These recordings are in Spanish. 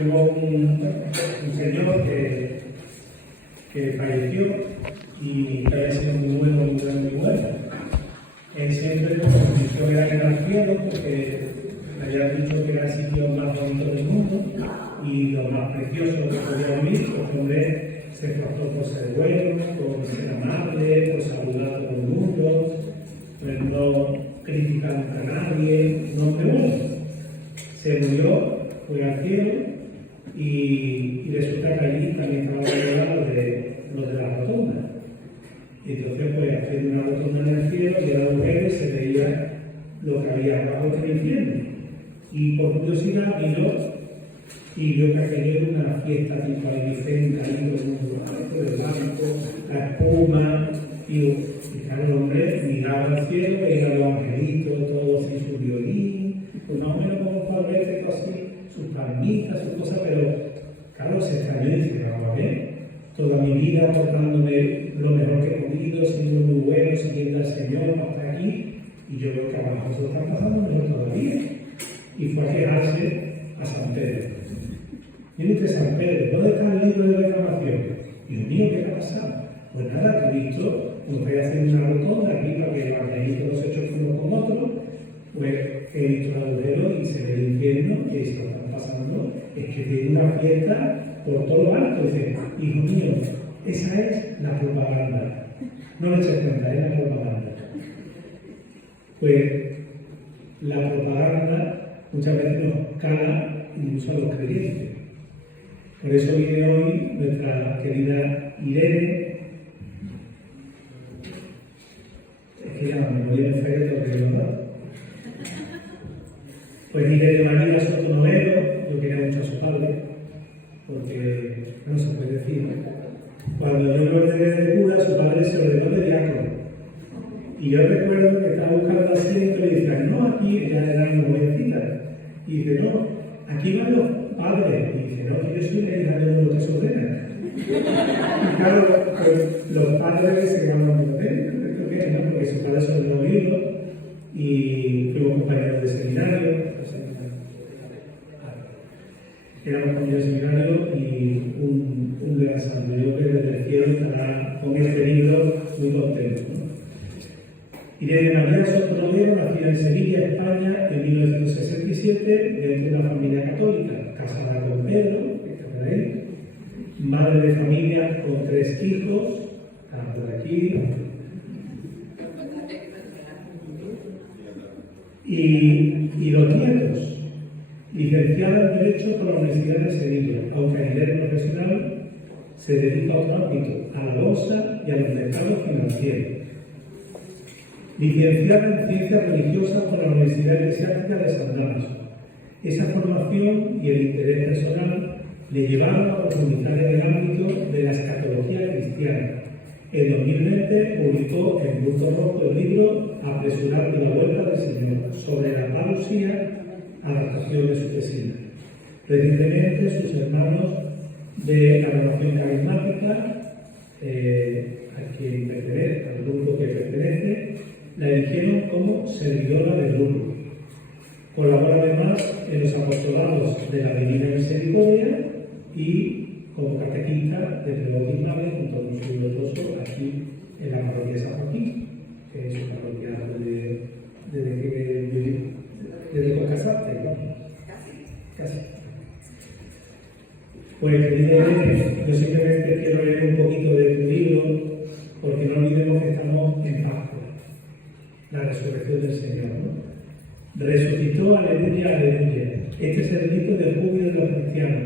hubo un señor que falleció y que había sido muy bueno, muy bueno, muy bueno. Él siempre nos convirtió que era el cielo porque le había dicho que era el sitio más bonito del mundo y lo más precioso que podía vivir. Este hombre se esforzó por ser bueno, por ser amable, por saludar a todo el mundo, por no criticar a nadie, un hombre bueno. Se murió, fue al cielo y resulta que allí también estaba llegando los de la rotonda. Y entonces, pues, haciendo una rotonda en el cielo, y era agujero y se veía lo que había abajo del infierno. Y por curiosidad vino y vio que aquello era una fiesta tipo de Vicente, ahí todo el mundo alto, el banco, la espuma, y claro, el hombre miraba al cielo, veía los angelitos, todos sin su violín, pues más o menos como para ver así, sus palmitas, sus cosas, pero claro, se extrañó y dice, vamos a ver, toda mi vida portándome lo mejor que he podido, siendo muy bueno, siguiendo al Señor hasta aquí, y yo veo que abajo se lo están pasando mejor todavía. Y fue a quejarse a San Pedro. Mire usted, San Pedro, ¿dónde está el libro de reclamación? Dios mío, ¿qué ha pasado? Pues nada, que he visto, como estoy haciendo una rotonda aquí para que el evangelista no se choque uno con otro, pues he visto el agujero y se ve el infierno, y se lo están pasando, es que tiene una fiesta por todo lo alto. Dice, hijo mío, esa es la propaganda. No le eches cuenta, es la propaganda. Pues la propaganda muchas veces nos cala incluso a los creyentes. Por eso viene hoy nuestra querida Irene. Es que ya me voy en febrero que lo da. Pues Irene María Soto Novelo, yo quería mucho a su padre, porque no se puede decir. Cuando yo me ordené de cura, su padre se ordenó de diácono. Y yo recuerdo que estaba buscando asiento y decían, no, aquí, ella era una jovencita. Y dice, no, aquí van los padres. Y dice, no, que yo soy la hija de uno que se ordena. Y claro, pues, los padres se llaman de creo que no, porque sus padres son los libros y fuimos compañeros de seminario. Éramos compañeros de seminario y un gran santo. Yo creo que desde el cielo estará con este libro muy contento, ¿no? Irene María Soto Novelo nació en Sevilla, España, en 1967, dentro de una familia católica, casada con Pedro, que está por ahí, madre de familia con 3 hijos, están por aquí, y 2 nietos, licenciada en Derecho por la Universidad de Sevilla, aunque a nivel profesional se dedica a otro ámbito, a la bolsa y a los mercados financieros. Licenciada en Ciencias Religiosas por la Universidad Eclesiástica de San Damaso. Esa formación y el interés personal le llevaron a profundizar en el ámbito de la escatología cristiana. En 2020 publicó en Grupo Rojo el libro Apresurando la Vuelta del Señor, sobre la parucía, adaptación de su tesina. Recientemente, sus hermanos de la renovación carismática, a quien pertenece, al grupo que pertenece, la eligieron como servidora del grupo. Colabora además en los apostolados de la Divina Misericordia y como catequista de Prebautismales junto con su esposo aquí en la parroquia de San Joaquín, que es su parroquia desde que casaste, ¿no? Casi. Pues, querida Irene, yo simplemente quiero leer un poquito de tu libro, porque no olvidemos que estamos en Pascua, la resurrección del Señor, ¿no? Resucitó, aleluya, aleluya. Este es el grito del júbilo de los cristianos.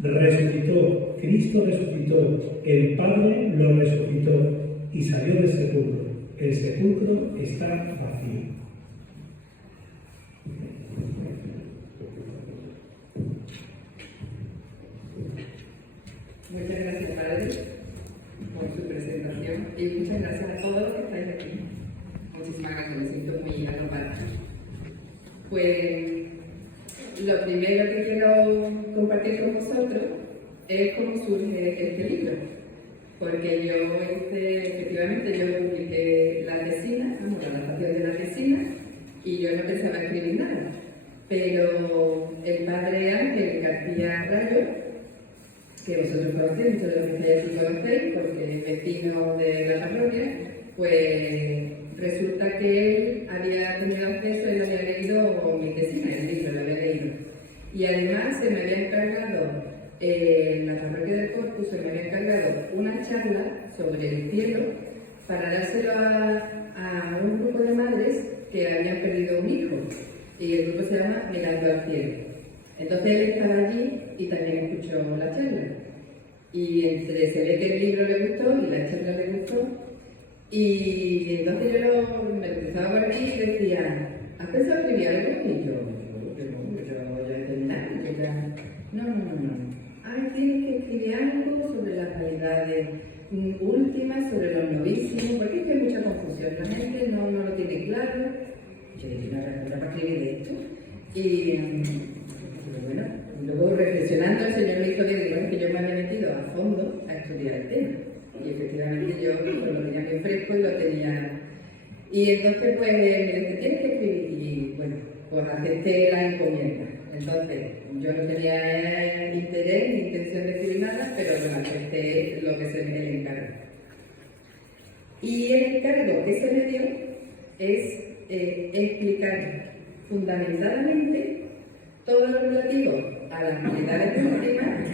Resucitó, Cristo resucitó, el Padre lo resucitó y salió del sepulcro. El sepulcro está vacío. Muchas gracias, Padre, por su presentación y muchas gracias a todos los que estáis aquí. Muchísimas gracias, me siento muy arropada. Pues lo primero que quiero compartir con vosotros es cómo surge este libro, porque yo efectivamente yo publiqué la tesina, la adaptación de la tesina, y yo no pensaba escribir nada, pero el padre Ángel García Rayo, que vosotros conocéis, muchos de los que estáis aquí conocéis, porque es vecino de la parroquia, pues resulta que él había tenido acceso, él había leído mi tesina, el libro lo había leído. Y además se me había encargado, en la parroquia del Corpus, se me había encargado una charla sobre el cielo para dárselo a un grupo de madres que habían perdido un hijo. Y el grupo se llama Mirando al cielo. Entonces él estaba allí y también escuchó la charla. Y entre se ve que el libro le gustó y la charla le gustó. Y entonces yo me empezaba por aquí y decía, ¿has pensado escribir algo? Y yo ya entendí nada. No. Ay, tienes que escribir algo sobre las realidades últimas, sobre los novísimos, porque es que hay mucha confusión. La gente no lo tiene claro. Yo dije, ¿no respuesta para escribir esto? Y bueno, luego reflexionando, el Señor me hizo que que yo me había metido a fondo a estudiar el tema. Y efectivamente yo pues, lo tenía bien fresco y lo tenía. Y entonces pues me dice, tienes que escribir. Y bueno, pues acepté la encomienda. Entonces, yo no tenía interés ni intención de escribir nada, pero bueno, acepté lo que se me encargó. Y el encargo que se me dio es explicar fundamentadamente todo lo relativo a las realidades últimas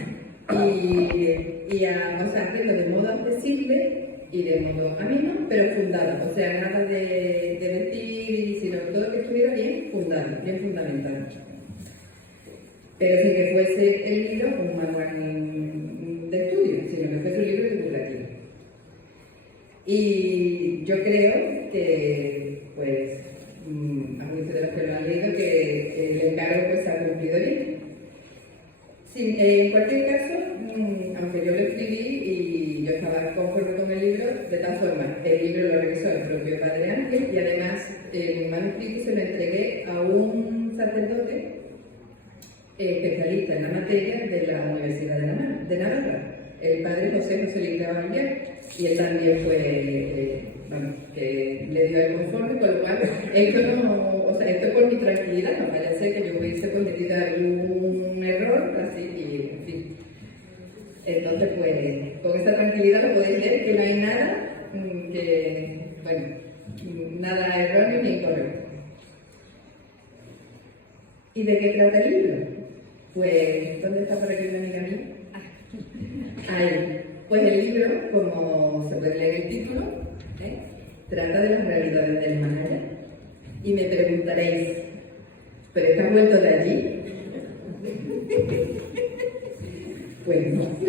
y hacerlo de modo accesible y de modo ameno, pero fundado. O sea, nada de decir, sino todo que estuviera bien fundado, bien fundamentado. Pero sin que fuese el libro un manual de estudio, sino que fuese un libro divulgativo. Y yo creo que, pues, a juicio de los que lo han leído, que el encargo pues, se ha cumplido bien. En cualquier caso, aunque yo lo escribí y yo estaba conforme con el libro, de tal forma, el libro lo revisó el propio Padre Ángel y además el manuscrito se lo entregué a un sacerdote especialista en la materia de la Universidad de Navarra, el padre José Lindao Aguilar, y él también fue, que le dio el conforme, con lo cual, esto por mi tranquilidad, no vaya a ser que yo hubiese cometido algún error, así, y en fin. Entonces, pues, con esta tranquilidad lo podéis ver que no hay nada nada erróneo ni incorrecto. ¿Y de qué trata el libro? Pues, ¿dónde está por aquí una amiga mía? Ahí. Pues el libro, como se puede leer el título, trata de las realidades del más allá. Y me preguntaréis, ¿pero es que has vuelto de allí? Pues no, no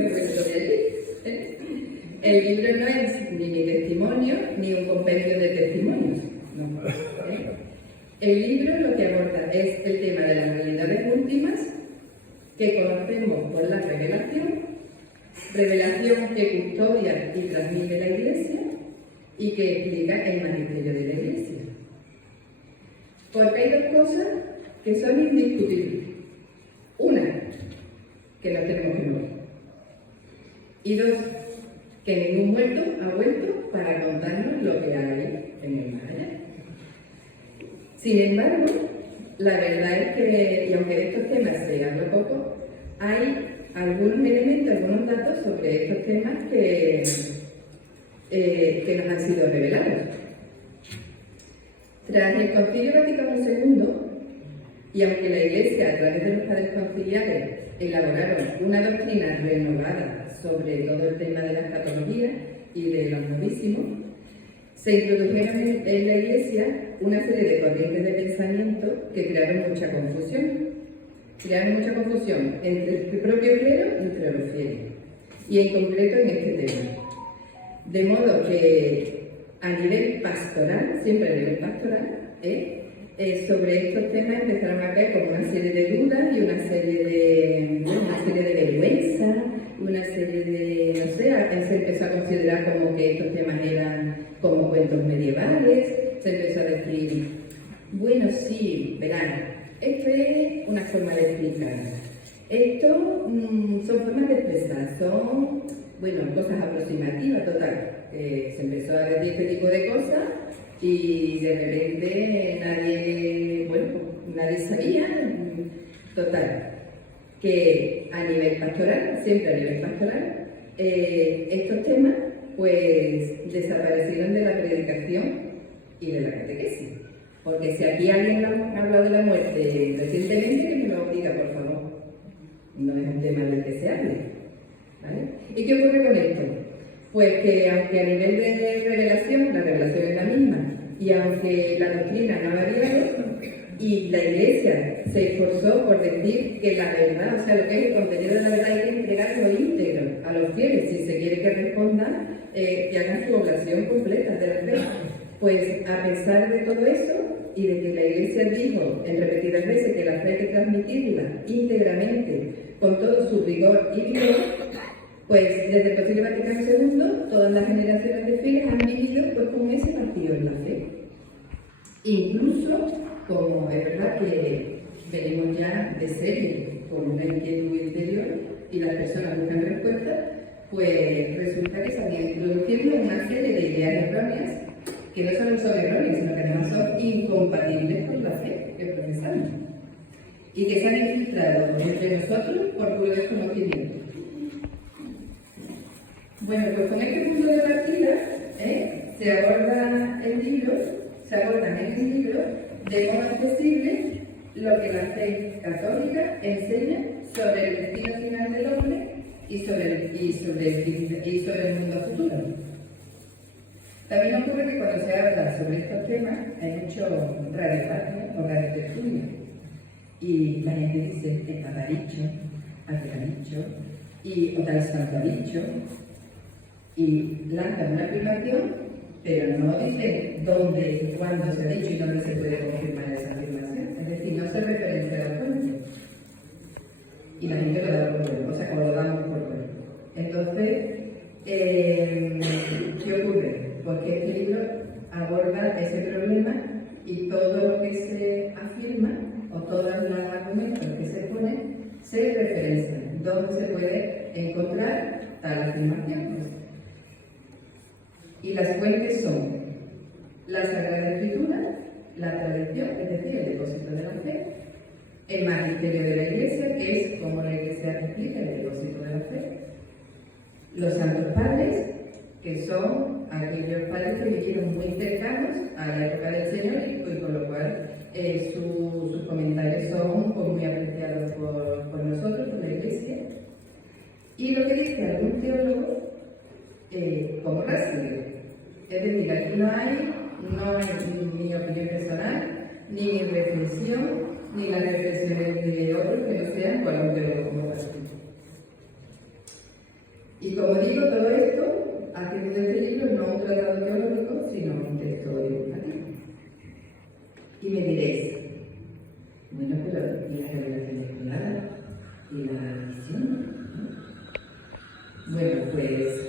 he vuelto de allí. El libro no es ni mi testimonio, ni un compendio de testimonios. No. El libro lo que aborda es el tema de las realidades últimas que conocemos por la revelación que custodia y transmite la Iglesia y que explica el magisterio de la Iglesia. Porque hay dos cosas que son indiscutibles. Una, que nos tenemos que morir. Y dos, que ningún muerto ha vuelto para contarnos lo que hay en el más allá. Sin embargo, la verdad es que, y aunque de estos temas se habla poco, hay algunos elementos, algunos datos sobre estos temas que nos han sido revelados. Tras el Concilio Vaticano II, y aunque la Iglesia, a través de los padres conciliares, elaboraron una doctrina renovada sobre todo el tema de la escatología y de los novísimos, se introdujeron en la Iglesia una serie de corrientes de pensamiento que crearon mucha confusión. Crearon mucha confusión entre el propio clero y entre los fieles, y en concreto en este tema. De modo que a nivel pastoral, siempre a nivel pastoral, sobre estos temas empezaron a caer como una serie de dudas y una serie de vergüenza, una serie de, no sé, se empezó a considerar como que estos temas eran como cuentos medievales, se empezó a decir, bueno, sí, verán, esto es una forma de explicar, esto son formas de expresar, son, cosas aproximativas, total. Se empezó a decir este tipo de cosas y de repente nadie sabía Total, que a nivel pastoral, siempre a nivel pastoral, estos temas pues desaparecieron de la predicación y de la catequesis. Porque si aquí alguien ha hablado de la muerte recientemente, que me lo diga, por favor. No es un tema del que se hable. ¿Vale? ¿Y qué ocurre con esto? Pues que aunque a nivel de revelación, la revelación es la misma, y aunque la doctrina no ha variado, y la Iglesia se esforzó por decir que la verdad, o sea, lo que es el contenido de la verdad, hay que entregarlo íntegro a los fieles, si se quiere que respondan, que hagan su oblación completa de la fe. Pues a pesar de todo eso, y de que la Iglesia dijo en repetidas veces que la fe hay que transmitirla íntegramente, con todo su rigor y vigor, pues desde el Concilio Vaticano II, todas las generaciones de fieles han vivido pues con ese vacío en la fe. Incluso, como es verdad que venimos ya de serie con una inquietud interior y las personas buscan respuestas, pues resulta que se han ido introduciendo una serie de ideas erróneas que no solo son erróneas, sino que además son incompatibles con la fe que profesamos y que se han infiltrado entre nosotros por puro desconocimiento. Bueno, pues con este punto de partida se abordan en el libro de modo accesible lo que la fe católica enseña sobre el destino final del hombre y sobre el mundo futuro. También ocurre que cuando se habla sobre estos temas hay mucho radiopatia o radiotertulia y la gente dice el Papa ha dicho, aquel ha dicho y o tal santo ha dicho y lanzan una afirmación pero no dicen dónde y cuándo se ha dicho y dónde se puede confirmar esa afirmación, es decir, no se referencia a la fuente y la gente lo da por bueno, o sea, como lo damos por bueno. Entonces, ¿qué ocurre? Porque este libro aborda ese problema y todo lo que se afirma o todos los argumentos que se ponen se referencian, dónde se puede encontrar tal afirmación. Y las fuentes son la Sagrada Escritura, la tradición, es decir, el depósito de la fe, el magisterio de la Iglesia, que es como la Iglesia explica el depósito de la fe, los santos padres, que son aquellos padres que vivieron muy cercanos a la época del Señor y con lo cual sus comentarios son pues, muy apreciados por nosotros, por la Iglesia. Y lo que dice algún teólogo como Ratzinger. Es decir, aquí no hay ni opinión personal, ni mi reflexión, ni las reflexiones de otros que no sean por un teólogo como Ratzinger. Y como digo, todo esto haciendo de este libro no un tratado teológico, sino un texto educativo. Y me diréis, bueno, pero ¿y la revelación privada? ¿Y la visión? Bueno, pues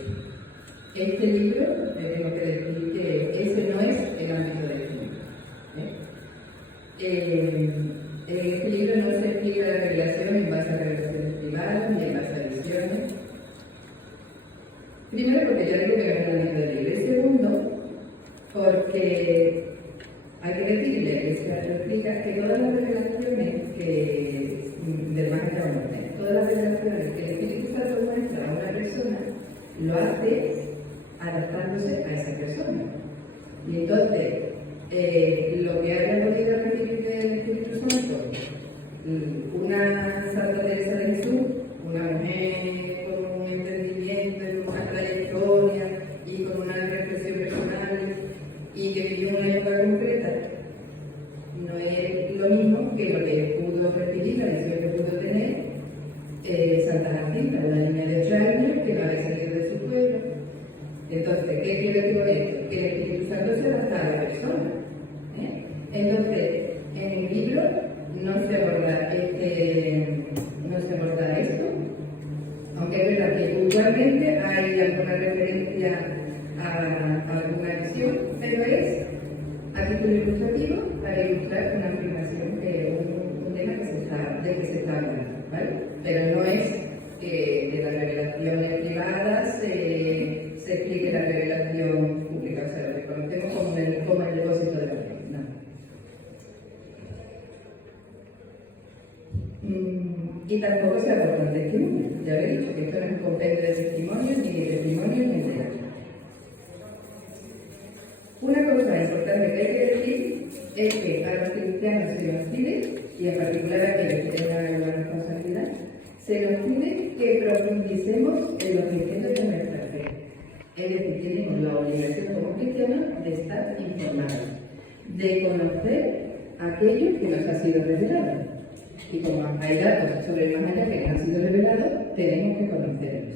este libro, tengo que decir que ese no es el ámbito del libro. En este libro no se explica la revelación en base a revelaciones privadas ni en base a visiones. Primero, porque yo digo que no es el ámbito del libro. Y segundo, porque hay que decir, la Iglesia lo explica, que todas las revelaciones del más allá todas las revelaciones que el Espíritu Santo muestra a una persona, lo hace adaptándose a esa persona. Y entonces, lo que haya podido recibir del Espíritu Santo, una Santa Teresa de Jesús, una mujer con un entendimiento, con una trayectoria y con una reflexión personal y que vivió una época concreta, no es lo mismo que lo que pudo recibir, la visión que pudo tener Santa Jacinta, una niña de 8 años que no había salido de su pueblo. Entonces, ¿qué quiere decir con esto? Que el Espíritu Santo se adapta a la persona. Entonces, en el libro no se aborda esto, aunque es verdad que puntualmente hay alguna referencia a alguna visión, pero es a título ilustrativo para ilustrar una afirmación, un tema del que se está hablando, ¿vale? Pero no es que de las revelaciones privadas se explique la revelación pública, o sea, lo reconocemos como el depósito de la fe. No. Y tampoco se aborda el testimonio. Ya lo he dicho, que esto no es un compendio de testimonios, ni de testimonios, ni de nada. Una cosa importante que hay que decir es que a los cristianos se nos pide, y en particular a aquellos que tengan la responsabilidad, se nos pide que profundicemos en los misterios de nuestra fe. Es decir, tenemos la obligación como cristianos de estar informados, de conocer aquello que nos ha sido revelado. Y como hay datos sobre el más allá que nos han sido revelados, tenemos que conocerlos.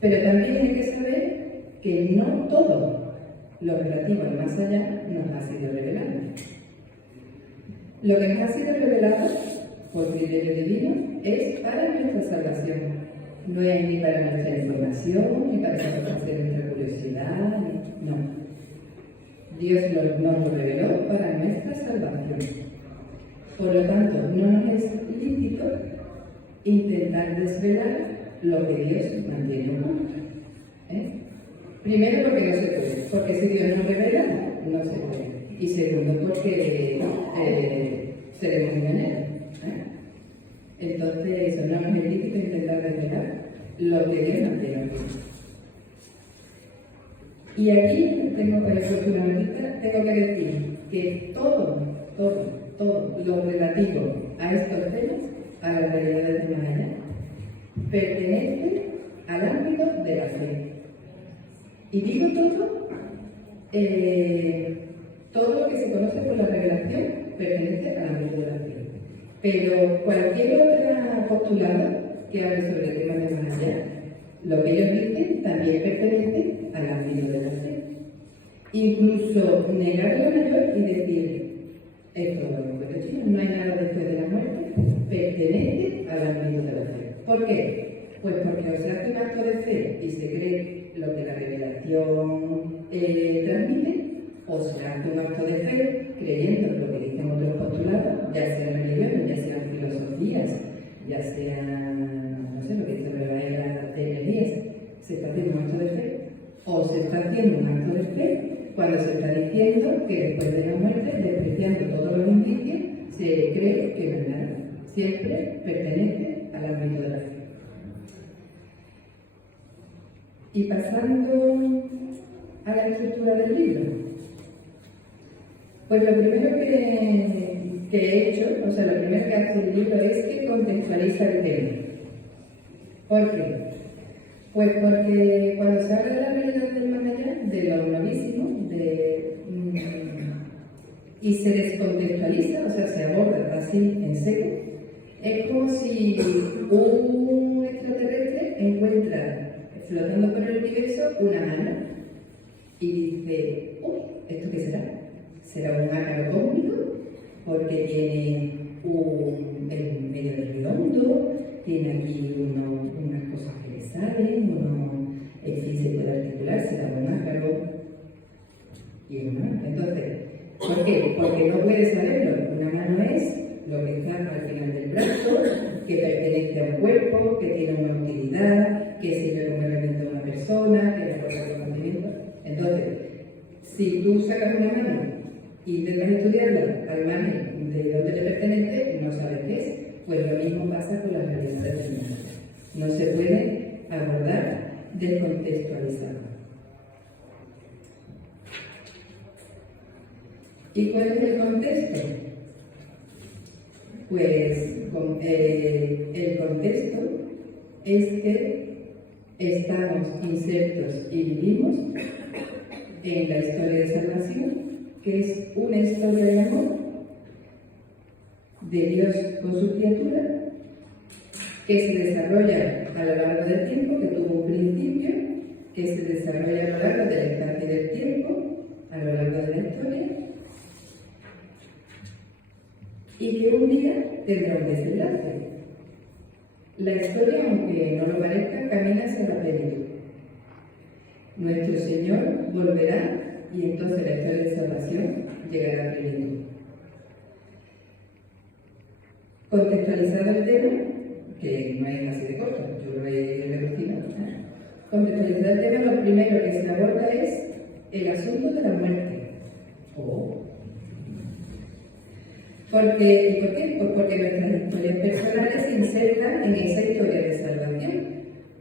Pero también hay que saber que no todo lo relativo al más allá nos ha sido revelado. Lo que nos ha sido revelado por criterio divino es para nuestra salvación. No es ni para nuestra información, ni para satisfacer nuestra curiosidad, no. Dios nos lo reveló para nuestra salvación. Por lo tanto, no nos es lícito intentar desvelar lo que Dios mantiene oculto. Primero, porque no se puede, porque si Dios no revela, no se puede. Y segundo, porque seremos engañados. Entonces, eso no nos es lícito intentar desvelar lo que Dios mantiene oculto. Y aquí tengo que decir que todo lo relativo a estos temas, a la realidad de más allá, pertenece al ámbito de la fe. Y digo todo lo que se conoce por la revelación pertenece al ámbito de la fe. Pero cualquier otra postulado que hable sobre el tema de más allá, lo que ellos dicen también pertenece al ámbito de la fe. Incluso negar lo mayor y decir, esto no hay nada después de la muerte, pertenece al ámbito de la fe. ¿Por qué? Pues porque o se hace un acto de fe y se cree lo que la revelación transmite, o se hace un acto de fe creyendo lo que dicen otros postulados, ya sean religiones, ya sean filosofías, ya sean, no sé, lo que dice la era de Elías, se está haciendo un acto de fe, o se está haciendo un acto de fe cuando se está diciendo que después de la muerte, despreciando todos los indicios, se cree que no es nada. Siempre pertenece al ámbito de la fe. Y pasando a la estructura del libro, pues lo primero que he hecho, o sea, lo primero que hace el libro es que contextualiza el tema. ¿Por qué? Pues porque cuando se habla de la realidad del más allá, de lo novísimo, y se descontextualiza, o sea, se aborda así en seco, es como si un extraterrestre encuentra flotando por el universo una mano y dice, uy, ¿esto qué será? ¿Será un ácaro cósmico? Porque tiene el medio de redondo, tiene aquí unas cosas que le salen, en fin, se puede articular, será un ácaro. Y entonces, ¿por qué? Porque no puedes saberlo. Una mano es lo que está al final del brazo, que pertenece a un cuerpo, que tiene una utilidad, que sirve como herramienta a una persona, que reporta conocimiento. Entonces, si tú sacas una mano y intentas estudiarla al margen de dónde le pertenece, no sabes qué es. Pues lo mismo pasa con las realidades del mundo. No se puede abordar descontextualizado. ¿Y cuál es el contexto? Pues el contexto es que estamos insertos y vivimos en la historia de salvación, que es una historia de amor de Dios con su criatura, que se desarrolla a lo largo del tiempo, que tuvo un principio, que se desarrolla a lo largo del espacio y del tiempo, a lo largo de la historia, y que un día tendrá un desenlace. La historia, aunque no lo parezca, camina hacia la plenitud. Nuestro Señor volverá y entonces la historia de salvación llegará a la plenitud. Contextualizado el tema, que no es así de corto, yo lo he reducido. Contextualizado el tema, lo primero que se aborda es el asunto de la muerte. ¿Por qué? Pues porque nuestras inserta en esa historia de salvación,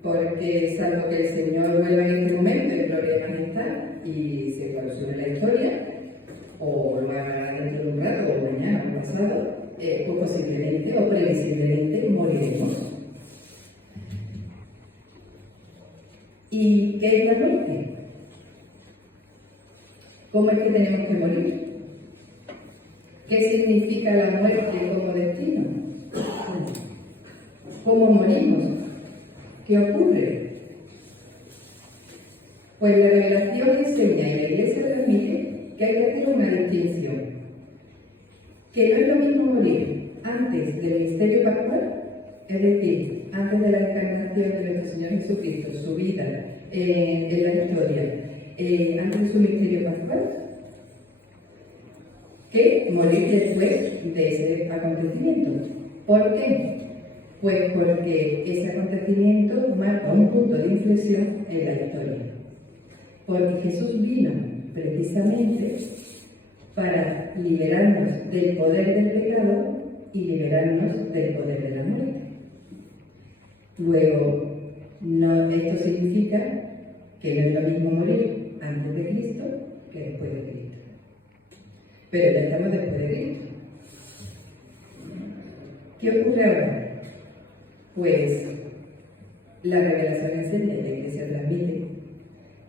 porque salvo que el Señor vuelva en este momento en gloria y majestad y se clausure la historia, o lo haga dentro de un rato, o mañana, o pasado, pues posiblemente o previsiblemente moriremos. ¿Y qué es la muerte? ¿Cómo es que tenemos que morir? ¿Qué significa la muerte como destino? ¿Cómo morimos? ¿Qué ocurre? Pues la revelación enseña y la Iglesia transmite que hay que hacer una distinción. Que no es lo mismo morir antes del misterio pascual, es decir, antes de la encarnación de nuestro Señor Jesucristo, su vida en la historia, antes de su misterio pascual, que morir después de ese acontecimiento. ¿Por qué? Pues porque ese acontecimiento marca un punto de inflexión en la historia. Porque Jesús vino precisamente para liberarnos del poder del pecado y liberarnos del poder de la muerte. Luego, esto significa que no es lo mismo morir antes de Cristo que después de Cristo. Pero ya estamos después de Cristo. ¿Qué ocurre ahora? Pues la revelación enseña y la Iglesia transmite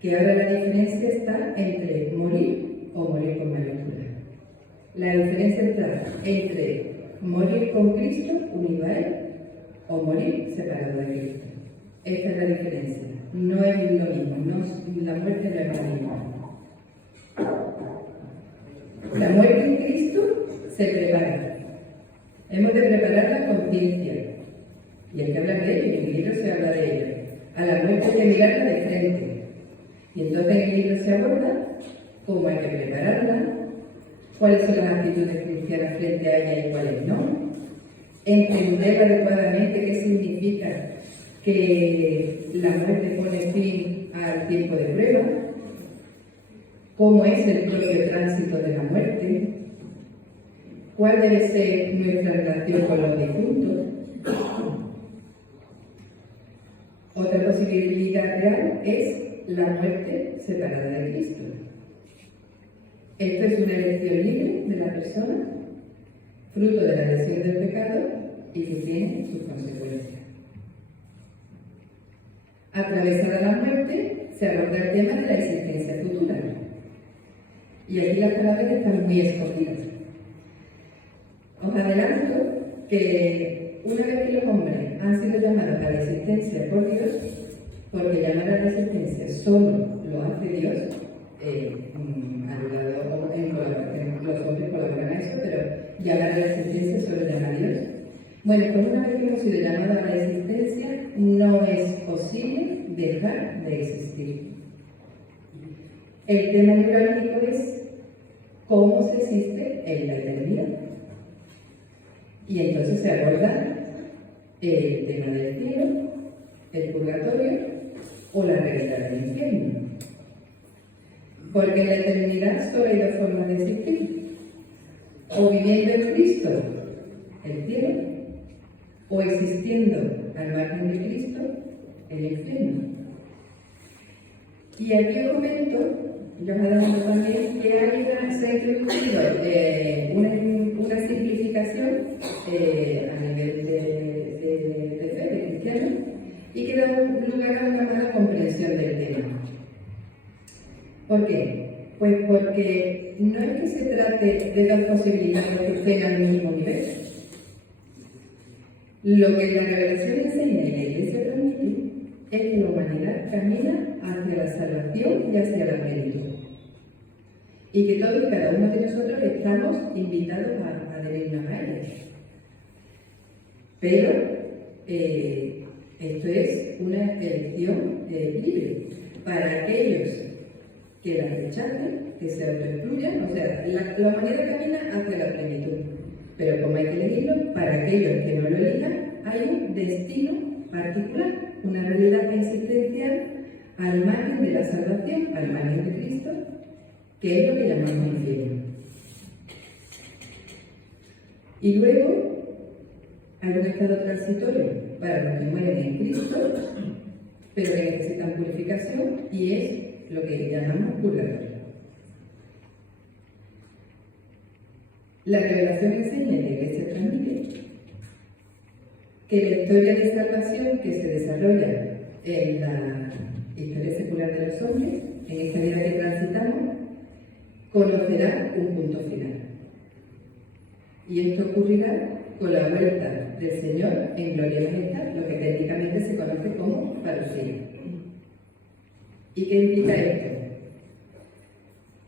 que ahora la diferencia está entre morir o morir con mayúscula. La diferencia está entre morir con Cristo, unido a Él, o morir separado de Cristo. Esta es la diferencia. No es lo mismo, la muerte no es lo mismo. La muerte en Cristo se prepara. Hemos de preparar la conciencia. Y hay que hablar de ello, y en el libro se habla de ello. A la muerte hay que mirarla de frente. Y entonces en el libro se aborda cómo hay que prepararla, cuáles son las actitudes cristianas frente a ella y cuáles no. Entender adecuadamente qué significa que la muerte pone fin al tiempo de prueba, cómo es el propio tránsito de la muerte, cuál debe ser nuestra relación con los difuntos. Otra posibilidad real es la muerte separada de Cristo. Esto es una elección libre de la persona, fruto de la lesión del pecado y que tiene sus consecuencias. Atravesada la muerte, se aborda el tema de la existencia futura. Y aquí las palabras están muy escogidas. Os adelanto que una vez que los hombres han sido llamados a la existencia por Dios, porque llamar a la existencia solo lo hace Dios, los hombres colaboran a eso, pero llamar a la existencia solo llama a Dios. Bueno, pues una vez que hemos sido llamados a la existencia, no es posible dejar de existir. El tema neurálgico es cómo se existe en la eternidad. Y entonces se aborda el tema del cielo, el purgatorio o la realidad del infierno. Porque en la eternidad solo hay dos formas de existir: o viviendo en Cristo, el cielo, o existiendo al margen de Cristo, el infierno. Y aquí os comento, yo os adelanto también, que se ha introducido una simplificación a nivel de fe, de cristiano, y que da lugar a una mala comprensión del tema. ¿Por qué? Pues porque no es que se trate de dos posibilidades que estén al mismo nivel. Lo que la revelación enseña y la Iglesia transmite es que la humanidad camina hacia la salvación y hacia la plenitud. Y que todos y cada uno de nosotros estamos invitados a adherirnos a ella. Pero esto es una elección libre para aquellos que la rechacen, que se autoexcluyan. O sea, la humanidad camina hacia la plenitud. Pero como hay que elegirlo, para aquellos que no lo elijan, hay un destino particular, una realidad existencial al margen de la salvación, al margen de Cristo, que es lo que llamamos infierno. Y luego Hay un estado transitorio para los que mueren en Cristo, pero que necesitan purificación, y es lo que llamamos purgatorio. La revelación enseña y la Iglesia transmite que la historia de salvación que se desarrolla en la historia secular de los hombres, en esta vida que transitamos, conocerá un punto final. Y esto ocurrirá con la vuelta del Señor en gloria y majestad, lo que técnicamente se conoce como parucía. ¿Y qué implica esto?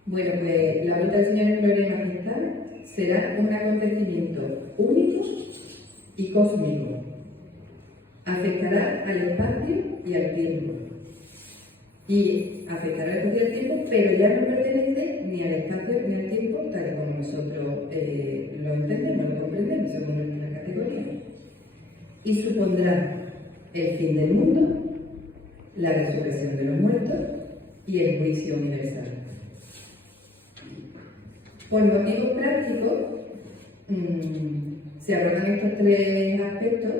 Bueno, pues la vuelta del Señor en gloria y majestad será un acontecimiento único y cósmico. Afectará al espacio y al tiempo. Y afectará al espacio y al tiempo, pero ya no pertenece ni al espacio ni al tiempo tal como nosotros lo entendemos, lo comprendemos según nuestra categoría. Y supondrá el fin del mundo, la resurrección de los muertos y el juicio universal. Por motivos prácticos, se abordan estos tres aspectos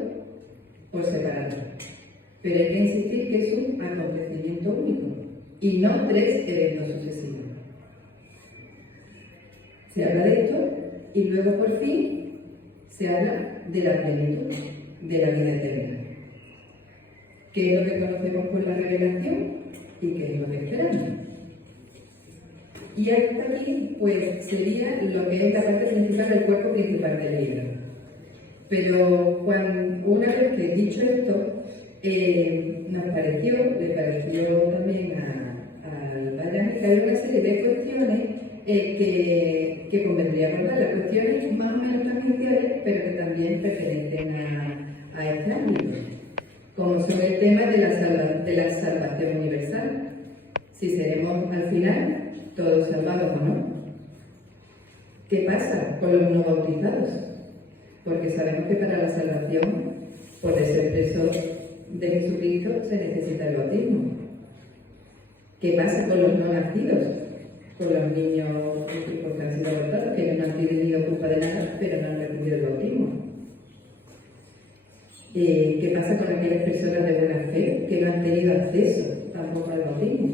por separado, pero hay que insistir que es un acontecimiento único y no tres eventos sucesivos. Se habla de esto y luego por fin se habla de la plenitud de la vida eterna, que es lo que conocemos por la revelación y que es lo que esperamos. Y hasta aquí, pues, sería lo que es la parte principal del cuerpo principal del libro. Pero una vez que he dicho esto, le pareció también al padre que hay una serie de cuestiones que convendría abordar, las cuestiones más o menos transmisibles, pero que también pertenecen a este ámbito, como son el tema de la salvación universal. Si seremos al final todos salvados o no. ¿Qué pasa con los no bautizados? Porque sabemos que para la salvación, por ser preso de Jesucristo, se necesita el bautismo. ¿Qué pasa con los no nacidos? Con los niños que han sido abortados, que no han tenido culpa de nada, pero no han recibido el bautismo. ¿Qué pasa con aquellas personas de buena fe que no han tenido acceso tampoco al bautismo?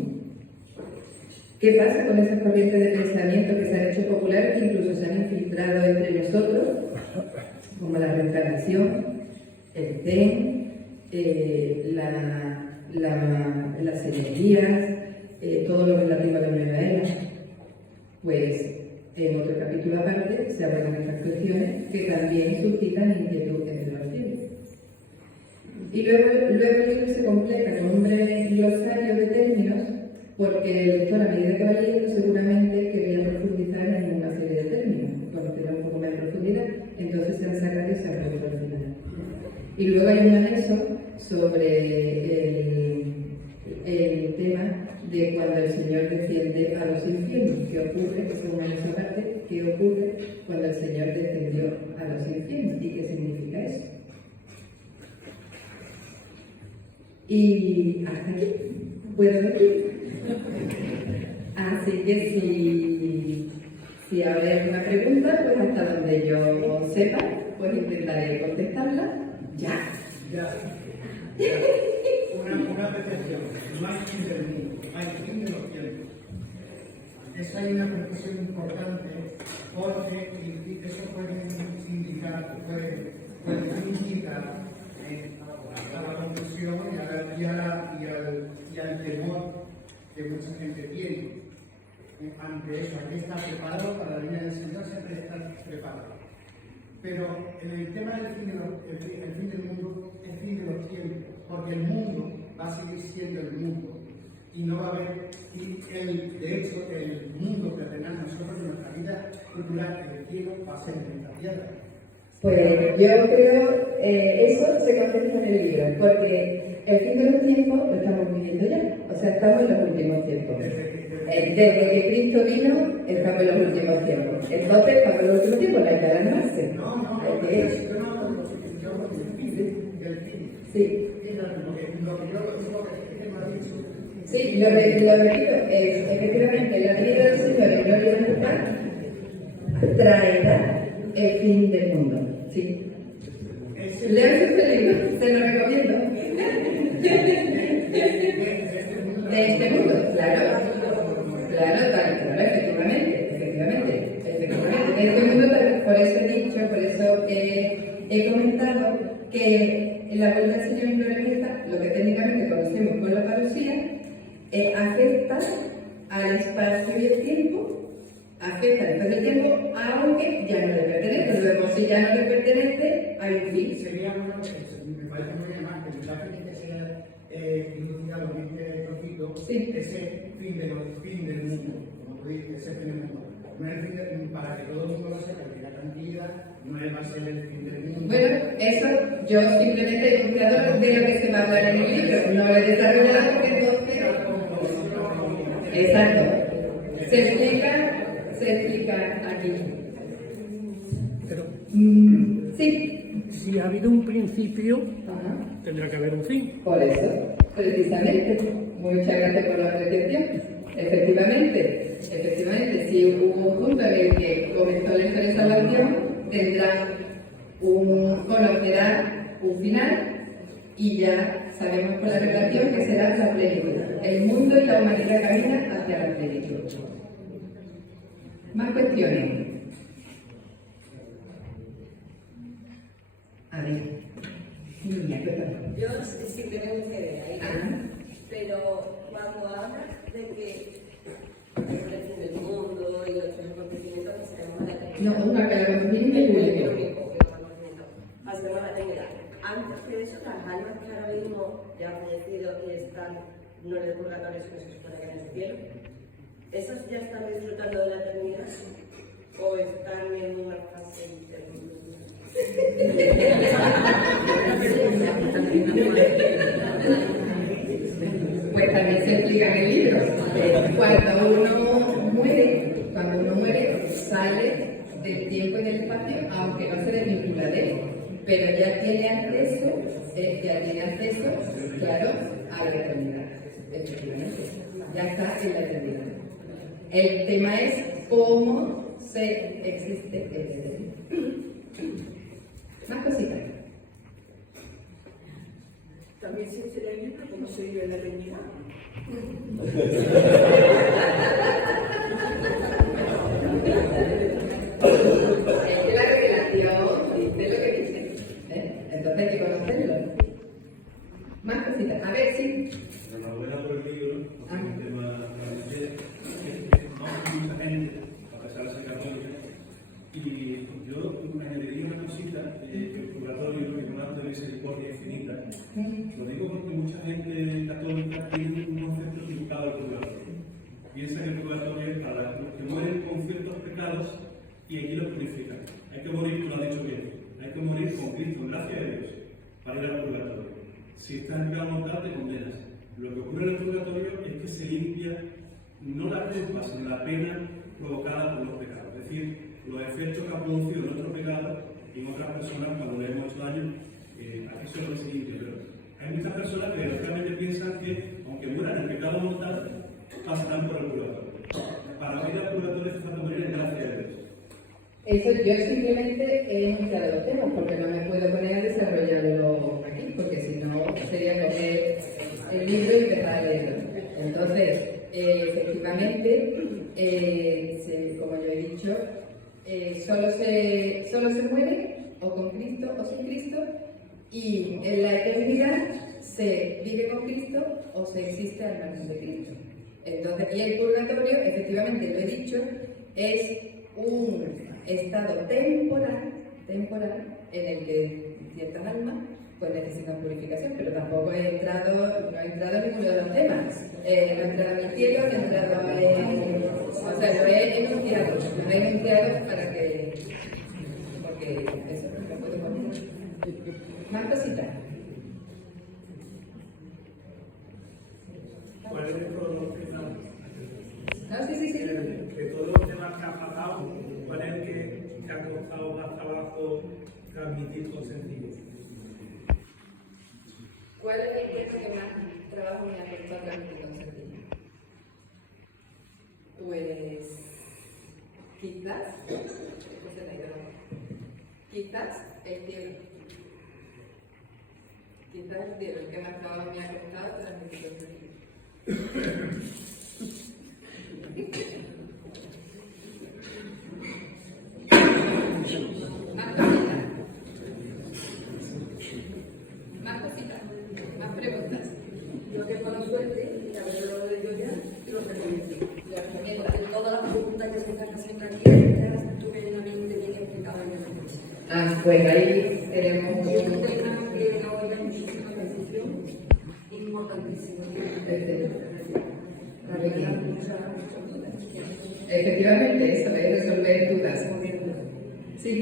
¿Qué pasa con esas corrientes de pensamiento que se han hecho populares, que incluso se han infiltrado entre nosotros, como la reencarnación, el Zen, las energías, todo lo relativo a la nueva era? Pues en otro capítulo aparte se abordan estas cuestiones que también suscitan inquietud en los fieles. Y luego el libro se completa con un breve glosario de términos, porque el lector, a medida que va leyendo, seguramente quería profundizar en una serie de términos, conocerá un poco más en profundidad, entonces se han sacado y se han puesto al final. Y luego hay un anexo sobre el tema de cuando el Señor desciende a los infiernos, qué ocurre, que según esa parte, qué ocurre cuando el Señor descendió a los infiernos y qué significa eso. Y hasta aquí puedo decir. Así que si ahora hay alguna pregunta, pues hasta donde yo sepa, pues intentaré contestarla ya. Una reflexión, más fin del mundo, hay fin de los tiempos. Esa hay una reflexión importante porque eso puede indicar, puede indicar a la confusión y al temor que mucha gente tiene ante eso. Hay que estar preparado para la línea del Señor, siempre estar preparado. Pero en el tema del fin del mundo, el fin de los tiempos, porque el mundo va a seguir siendo el mundo y no va a haber, de hecho, el mundo que tenemos nosotros en nuestra vida cultural, el cielo, va a ser en esta tierra. Pues yo creo eso se contesta en el libro, porque el fin de los tiempos lo estamos viviendo ya, o sea, estamos en los últimos tiempos. Desde que Cristo vino, estamos en los últimos tiempos. Entonces, estamos en los últimos tiempos, hay que alarmarse. Yo no hablo del fin, del fin. Sí. Lo que yo digo es que me ha dicho. Sí, lo repito, es efectivamente la venida del Señor en gloria y majestad traerá el fin del mundo. Sí. Es Lean este libro, se lo recomiendo. De este mundo, claro, efectivamente. De este mundo, por eso he dicho, por eso he comentado que la vuelta del Señor imperialista, lo que técnicamente conocemos como la parusía, afecta al espacio y el tiempo, aunque ya no le pertenece. Luego, si ya no le pertenece, hay un fin. Sería bueno, me parece muy bien más, que el mensaje tiene que ser industrialmente profito, Sí. ese fin del mundo, como tú dices, ese fin del mundo. No es el fin del mundo, para que todo el mundo lo sepa, que la tranquilidad no va a ser el fin del mundo. Bueno, eso yo simplemente he enunciado de lo que se va a hablar en el libro, no lo he desarrollado porque entonces... Exacto. Se explica aquí. Pero Sí. si ha habido un principio, Ajá. tendrá que haber un fin. Por eso, precisamente. Muchas gracias por la apreciación. Efectivamente, si hubo un punto en el que comenzó la historia de salvación, conocerá un final y ya sabemos por la revelación que será la plenitud. El mundo y la humanidad caminan hacia la plenitud. Más cuestiones. A ver. Niña, cuéntame. Yo sí tengo mucha idea, Ajá. pero cuando hablas de que es el fin del mundo y otros acontecimientos que sabemos la eternidad. No, una que la acontecimiento es público. Hacemos la eternidad. Antes de eso, las almas que ahora mismo ya han fallecido y están no en el purgatorio, sino se supone que en el cielo, ¿esos ya están disfrutando de la eternidad? ¿O están en una fase intermedia? Pues también se explica en el libro. Cuando uno muere, sale del tiempo y del espacio, aunque no se desvincula de él. Pero ya tiene acceso, claro, a la eternidad. Efectivamente. Ya está en la eternidad. El tema es cómo se existe en la eternidad. Más cositas. También se dice en el libro cómo se vive la eternidad. Es que la revelación dice lo que dice. Entonces hay que conocerlo. Más cositas. A ver si. Enhorabuena por el libro, Ah. porque el tema no mucha gente, a pesar de ser católica, y yo añadiría una cosita, que el purgatorio es una de misericordia infinita. Lo digo porque mucha gente católica tiene un concepto equivocado del purgatorio. Piensa que el purgatorio es para los que mueren con ciertos pecados y aquí lo purifican. Hay que morir, tú lo has dicho bien, hay que morir con Cristo, gracias a Dios, para ir al purgatorio. Si estás en pecado mortal, te condenas. Lo que ocurre en el purgatorio es que se limpia no la culpa, sino la pena provocada por los pecados. Es decir, los efectos que ha producido nuestro pecado en otras personas cuando le hemos hecho daño, aquí solo se limpia. Pero hay muchas personas que realmente piensan que, aunque mueran en pecado mortal, pasarán por el purgatorio. Para ir al purgatorio es falta morir en gracia de Dios. Eso yo simplemente he enunciado los temas porque no me puedo poner a desarrollarlo aquí, porque si no sería coger el libro y empezar a leerlo. Entonces, efectivamente, como yo he dicho, solo se muere o con Cristo o sin Cristo, y en la eternidad se vive con Cristo o se existe al margen de Cristo. Entonces, y el purgatorio, efectivamente, lo he dicho, es un estado temporal en el que ciertas almas pues necesitan purificación, pero tampoco no he entrado en ninguno de los temas. No he entrado en el cielo, no he entrado en... O sea, lo he enunciado para que... porque eso no lo puedo poner. Más cositas. ¿Cuál es todos los temas? No, sí. De todos los temas que has pasado, ¿cuál es el que te ha costado más trabajo transmitir con sencillez? ¿Cuál es el tema que más trabajo me ha costado transmitir con sencillez? Pues quizás el cielo. cuenta de lo que más trabajo me ha costado transmitir los libros. Más cositas, más preguntas. Yo que con suerte, y a ver lo de yo ya, lo recomiendo. Lo recomiendo, porque todas las preguntas que se están haciendo aquí, ya tuve una mente bien explicada en el coche. Ah, pues ahí tenemos Y esto fue una que no oiga muchísima decisión, importantísima. La verdad, muchas efectivamente eso es resolver dudas. Sí,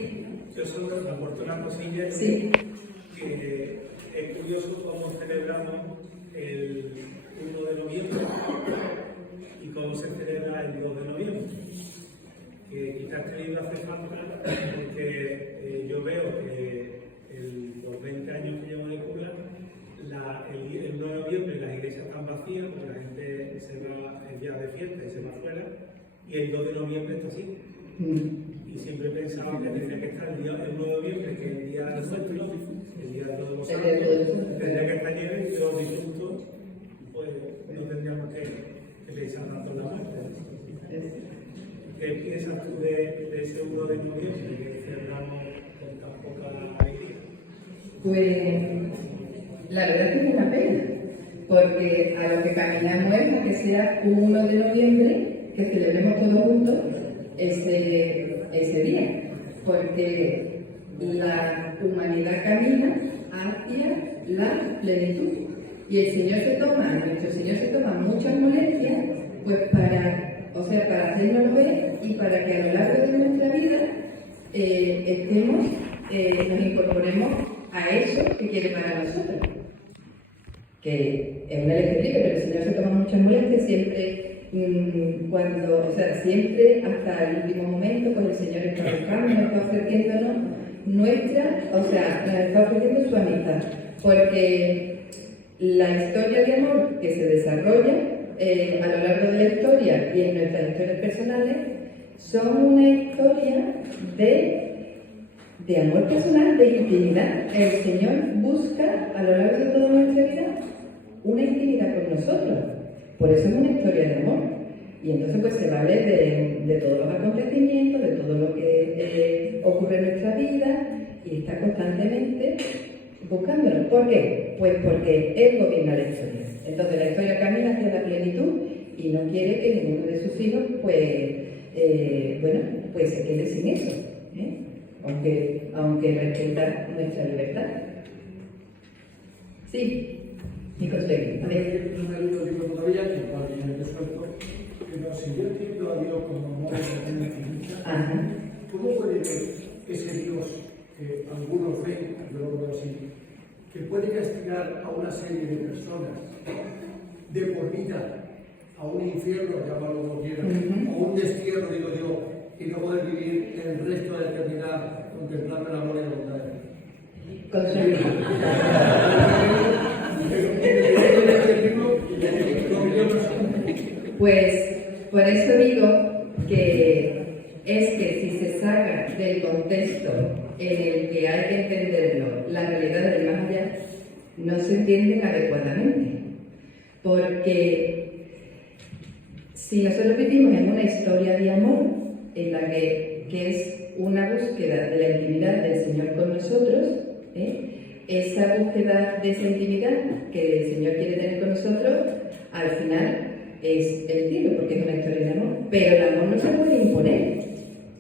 Yo solo aporto una cosilla. sí. Que es curioso cómo celebramos el 1 de noviembre y cómo se celebra el 2 de noviembre. Que quizás este libro hace falta porque yo veo que los 20 años que llevo en el cura, el 1 de noviembre las iglesias están vacías porque la gente se va el día de fiesta y se va afuera, y el 2 de noviembre está así. Y siempre pensaba que tendría que estar el 1 de noviembre, que es el día de nuestro, el día de todos los santos, tendría que estar lleno y los difuntos, pues no tendríamos que pensar tanto en la muerte. ¿Qué piensas tú de ese 1 de noviembre que celebramos con tan poca alegría? Pues la verdad es que es una pena, porque a lo que caminamos es a que sea un 1 de noviembre, que celebremos todos juntos ese día, porque la humanidad camina hacia la plenitud. Y el Señor nuestro Señor se toma muchas molestias, pues para hacernos ver y para que a lo largo de nuestra vida nos incorporemos a eso que quiere para nosotros. Que es una electricidad, pero el Señor se toma muchas molestias siempre. Siempre hasta el último momento, pues el Señor está buscando, nos está ofreciéndonos nos está ofreciendo su amistad, porque la historia de amor que se desarrolla a lo largo de la historia y en nuestras historias personales son una historia de amor personal, de intimidad. El Señor busca a lo largo de toda nuestra vida una intimidad con nosotros. Por eso es una historia de amor. Y entonces pues se vale de todos los acontecimientos, de todo lo que ocurre en nuestra vida, y está constantemente buscándonos. ¿Por qué? Pues porque Él gobierna la historia. Entonces la historia camina hacia la plenitud y no quiere que ninguno de sus hijos pues se quede sin eso, aunque respeta nuestra libertad. Sí. No me leído el libro todavía, que todavía no he suelto, pero si yo entiendo a Dios como amor de infinita, ¿cómo puede ese Dios que algunos ven, yo lo veo así, que puede castigar a una serie de personas de por vida a un infierno, llamarlo como quieran, o un destierro, digo yo, y no poder vivir el resto de la eternidad contemplando el amor y la bondad? Pues por eso digo que si se saca del contexto en el que hay que entenderlo, la realidad del más allá, no se entienden adecuadamente. Porque si nosotros vivimos en una historia de amor, en la que es una búsqueda de la intimidad del Señor con nosotros, esa búsqueda de esa intimidad que el Señor quiere tener con nosotros, al final es el cielo, porque es una historia de amor. Pero el amor no se puede imponer,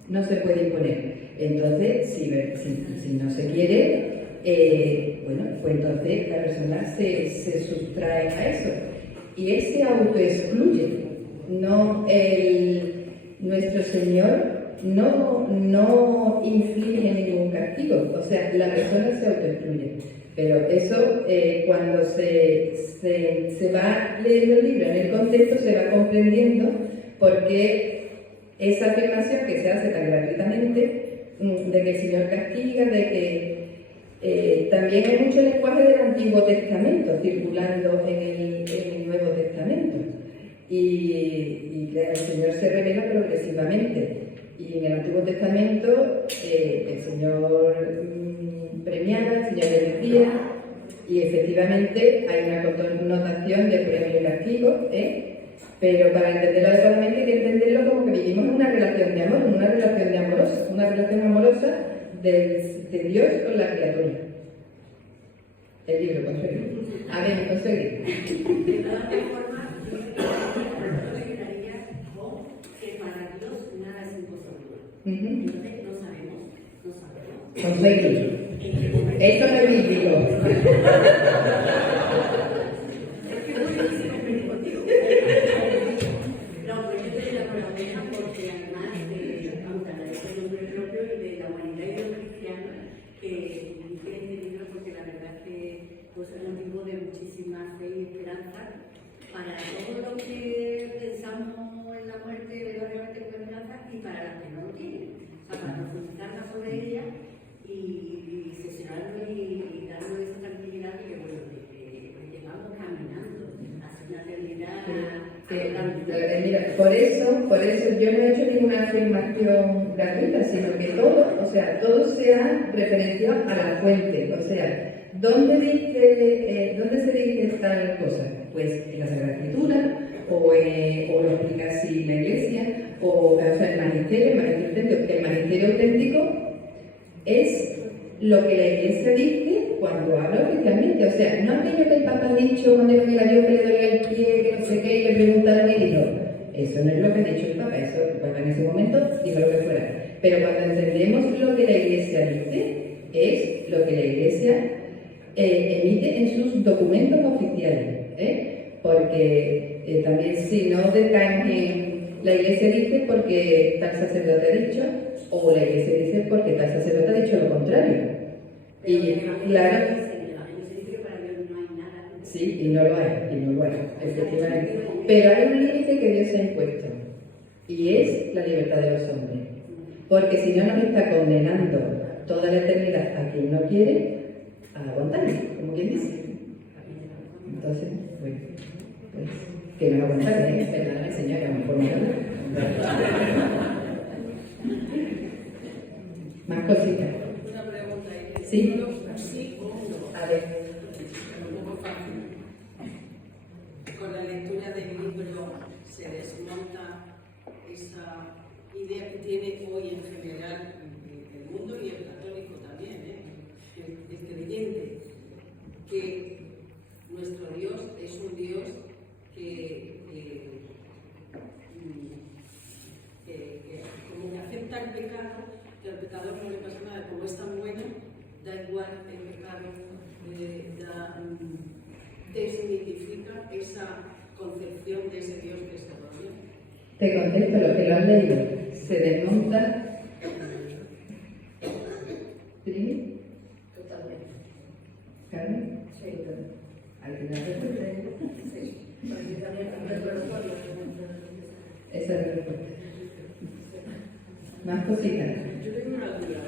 no se puede imponer. Entonces, si no se quiere, pues entonces la persona se sustrae a eso. Y Él se autoexcluye. Nuestro Señor no inflige ningún castigo, o sea, la persona se autoexcluye. Pero eso, cuando se va leyendo el libro en el contexto, se va comprendiendo por qué esa afirmación que se hace tan gratuitamente, de que el Señor castiga, de que también hay mucho lenguaje del Antiguo Testamento circulando en el Nuevo Testamento. Y el Señor se revela progresivamente. Y en el Antiguo Testamento el Señor premiaba, el Señor bendecía, Y efectivamente hay una connotación de premio y castigo, pero para entenderlo adecuadamente hay que entenderlo como que vivimos en una relación de amor, una relación amorosa de Dios con la criatura. El libro, conseguir. A ver, conseguir. De todas formas, yo declararía que para Dios nada es imposible. Entonces no sabemos. Conseguir. Esto no es bíblico. Es que voy a decir contigo. No, pero yo estoy de acuerdo con ella porque además, aunque agradezco el nombre propio y de la humanidad y de los cristianos, que dije este libro porque la verdad es que pues, es un motivo de muchísima fe y esperanza para todo lo que pensamos en la muerte, verdaderamente con esperanza, y para las que no lo tienen. O sea, para profundizar más sobre ella y sesionarlo y darnos esa tranquilidad de que, bueno, que llevamos caminando hacia una realidad. Mira, por eso yo no he hecho ninguna afirmación gratuita, sino que todo se ha referenciado a la fuente. O sea, ¿dónde se dice tal cosa? Pues en la Sagrada Escritura, o lo explica así la Iglesia, o sea, el magisterio auténtico. El magisterio auténtico es lo que la Iglesia dice cuando habla oficialmente. O sea, no aquello que el Papa ha dicho cuando le vio que le dolía el pie, que no sé qué, y le preguntaron y dijo, eso no es lo que ha dicho el Papa, eso el Papa en ese momento dijo lo que fuera. Pero cuando entendemos lo que la Iglesia dice, es lo que la Iglesia emite en sus documentos oficiales. Porque también si no decaen en la Iglesia dice porque tal sacerdote ha dicho, o la Iglesia dice porque tal sacerdote ha dicho lo contrario. Y claro, sí, y no lo hay, efectivamente. Pero hay un límite que Dios ha impuesto, y es la libertad de los hombres. Porque si no nos está condenando toda la eternidad a quien no quiere, a aguantarlo, como quien dice. Entonces, bueno, pues, que nos aguantarle, perdóname señora, a lo mejor más cositas. Una pregunta. Sí. Sí o no. A ver. Un poco fácil. Con la lectura del libro se desmonta esa idea que tiene hoy en general el mundo y el católico también, el creyente, que nuestro Dios es un Dios que como que acepta el pecado, que al pecador no le pasa nada, como es tan bueno, da igual el pecado, designifica esa concepción de ese Dios que se rodea. Te contesto lo que lo has leído. Se desmonta. ¿Sí? Totalmente. ¿Carmen? Sí. ¿Al final de Sí. Porque también recuerdo. esa es la respuesta. Más cositas. Yo tengo una duda.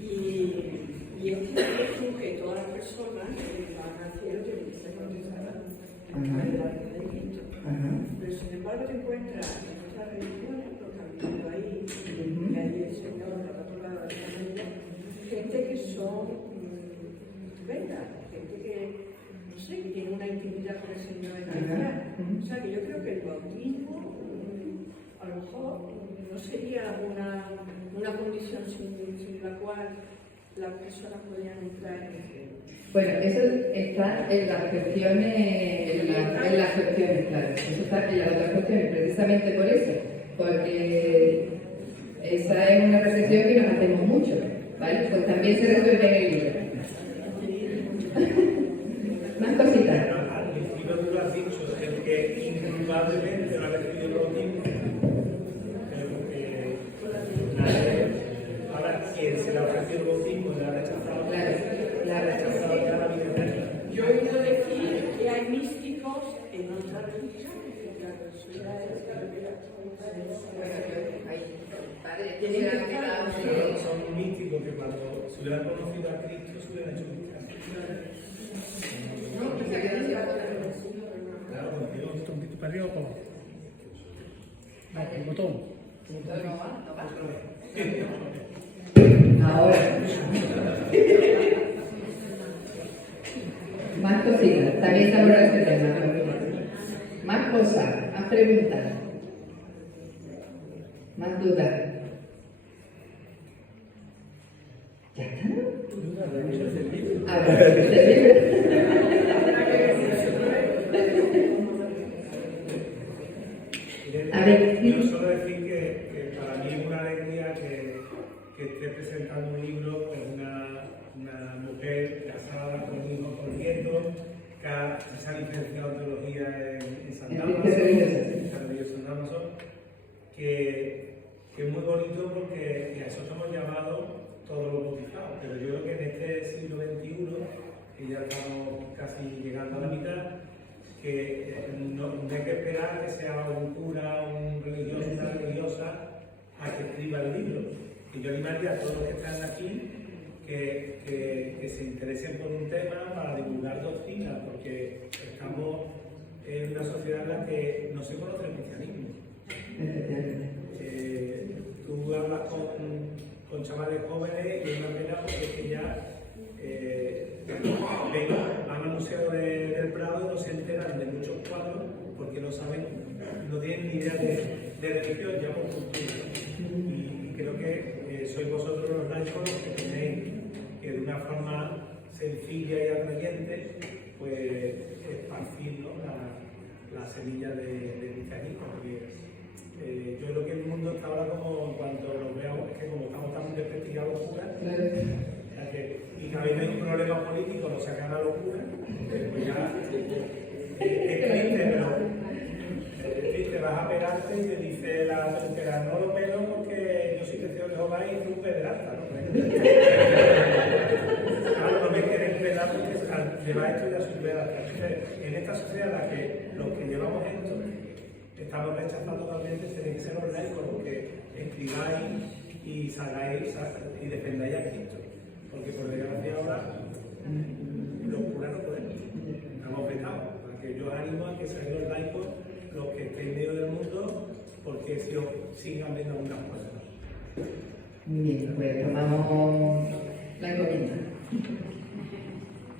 Y es que es sujeto a las personas que van al cielo tienen que ser bautizadas en el arte de Cristo. Pero sin embargo te encuentras en otras religiones, porque ha vivido ahí, y allí el Señor nos ha otorgado gente que son estupendas, gente que, no sé, que tiene una intimidad con el Señor especial. O sea que yo creo que el bautismo, a lo mejor, no sería una condición sin la cual las personas podrían entrar en el cielo. Bueno, eso está en las cuestiones, claro. Eso está en las otras cuestiones, precisamente por eso. Porque esa es una reflexión que nos hacemos mucho, ¿vale? Pues también se resuelve en el libro. Más cositas. Al principio tú lo has dicho, el que indudablemente no ha recibido el bautismo, ahora quien se le ha ofrecido el bautismo le ha rechazado, La rechazado ya la vida eterna. Yo he oído decir que hay místicos en otras religiones, que la persona Son místicos que cuando se hubieran conocido a Cristo se hubieran hecho cristianos. Claro, Dios. Un poquito para arriba o para abajo. No, el botón. Ahora. cositas, también estamos en este tema. Más cosas, más preguntas, más dudas. ¿Ya está? A ver, A ver, yo solo decir que para mí es una alegría que esté presentando un libro pues una mujer casada con hijos, con nietos, que se ha licenciado en teología en San Damaso, que es muy bonito porque a eso estamos llamados todos los bautizados, pero yo creo que en este siglo XXI, que ya estamos casi llegando a la mitad, que no hay que esperar que sea un cura, un religioso, una religiosa a que escriba el libro. Y yo animaría a todos los que están aquí que se interesen por un tema para divulgar doctrina, porque estamos en una sociedad en la que no se conoce el cristianismo. Tú hablas con chavales jóvenes y es una pena porque es que ya van al Museo del Prado y no se enteran de muchos cuadros porque no saben, no tienen ni idea de religión, ya por cultura. Y creo que sois vosotros los laicos los que tenéis que de una forma sencilla y atrayente pues esparcir, ¿no?, la semilla del cristianismo. Porque yo creo que el mundo está ahora como, en cuanto lo veamos, es que como estamos tan desprestigiados locura, y cada vez hay un problema político, nos sacan a locura, pues ya es triste, pero te vas a pegarte y te dice la tontería, no lo pelo porque yo soy testigo de Jehová y tú pederasta, ¿no? Claro, no me quieres pelar porque al llevar esto ya soy pederasta. En esta sociedad en la que los que llevamos esto estamos rechazando totalmente, tenéis que ser los laicos los que escribáis y salgáis y defendáis a Cristo. Porque por desgracia ahora los curas no podemos, estamos vetados. Porque yo animo a que sean los laicos los que estén en medio del mundo, porque si os sigan viendo algunas cosas. muy bien, pues tomamos la encomienda.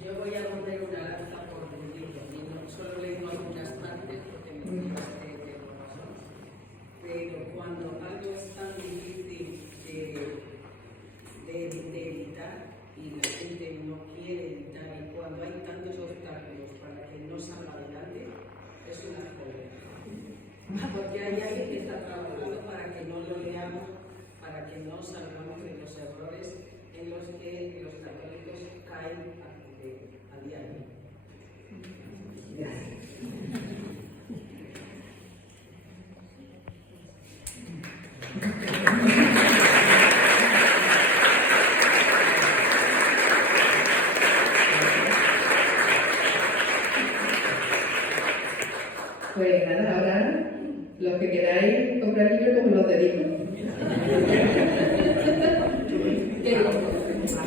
Yo voy a poner una lanza por el libro, y no solo leo algunas partes porque me gusta que lo pasó. Pero cuando algo es tan difícil de editar y la gente no quiere editar, y cuando hay tantos obstáculos para que no salga adelante, es una joya. Porque hay alguien que está trabajando para que no lo leamos, para que no salgamos de los errores en los que los católicos caen a diario. Gracias. Pues nada, ahora los que queráis comprar libros como los dedicos.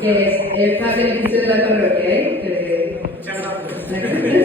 Que es para beneficio de la parroquia, ¿eh? Muchas gracias.